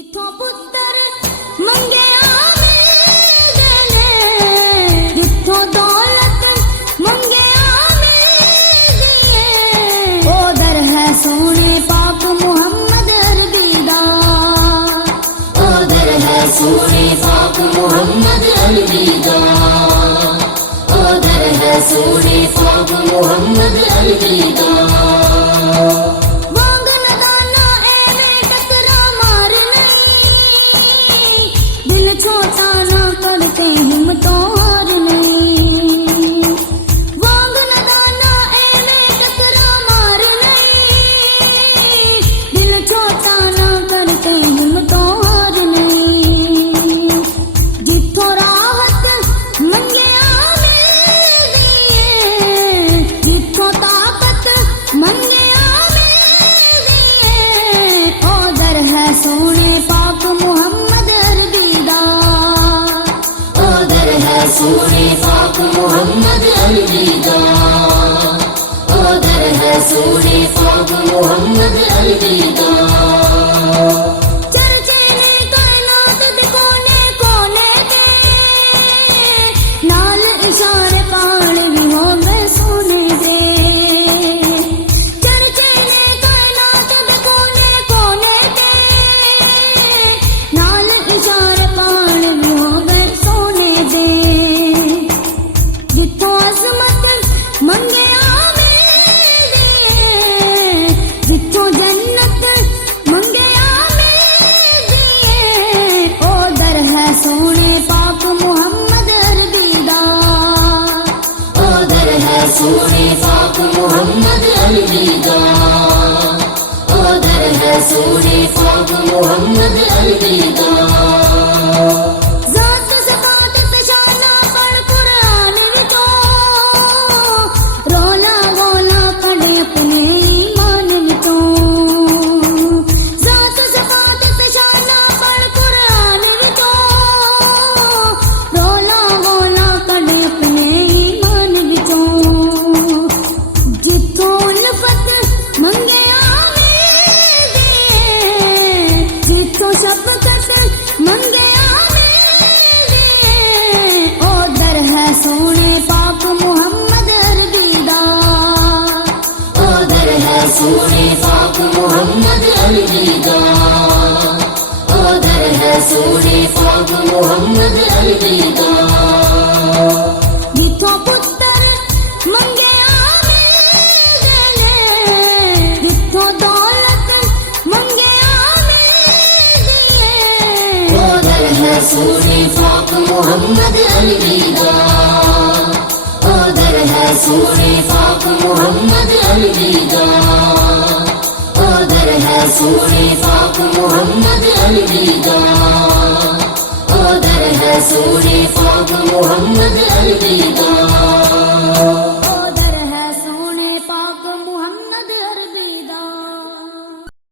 जिथों पुत्तर मंगया मिल गए, जिथों दौलत मंगया मिल दिए। ओ दर है सोने पाक मुहम्मद अरबी दा, ओ दर है सोने पाक मुहम्मद अरबी दा, ओ दर है सोने पाक मुहम्मद अरबी दा। छोटा ना करते हिम्मतों हार नहीं, वांग न दाना एवे टकरा मार नहीं। दिल छोटा ना करते हिम्मतों हार नहीं। जिथों राहत मंगया मिल दिए, जिथों ताकत मंगया मिल दिए। ओ दर है सोने पाक मुहम्मद सोने पाक मुहम्मद अरबी दा, ओ दर है सोने पाक मुहम्मद अरबी दा। चर्चे ने कायनात दे कोने कोने ते, नाल इशारे पाण भी हो गए सोने दे। चर्चे ने कायनात दे कोने कोने ते, नाल इशारे पाण भी हो गए सोने दे। जिथों अज़मत मंगया मिल दिए, जिथों जन्नत मंगया मिल दिए। ओ दर है सोने पाक मुहम्मद अरबी दा, ओ दर है सोने पाक मुहम्मद अरबी दा, ओ दर है सोने पाक मुहम्मद अरबी दा। सोने पाक मुहम्मद अरबी दा, ओ दर है सोने पाक मुहम्मद अरबी दा, ओ दर है सोने पाक मुहम्मद अरबी दा। जिथों पुत्तर मंगया मिल गए, जिथों दौलत मंगया मिल दिए। ओ दर है सोने पाक मुहम्मद अरबी दा, ओ दर है सोने पाक मुहम्मद अरबी दा, ओ दर है सोने पाक मुहम्मद अरबी दा, ओ दर है सोने पाक मुहम्मद अरबी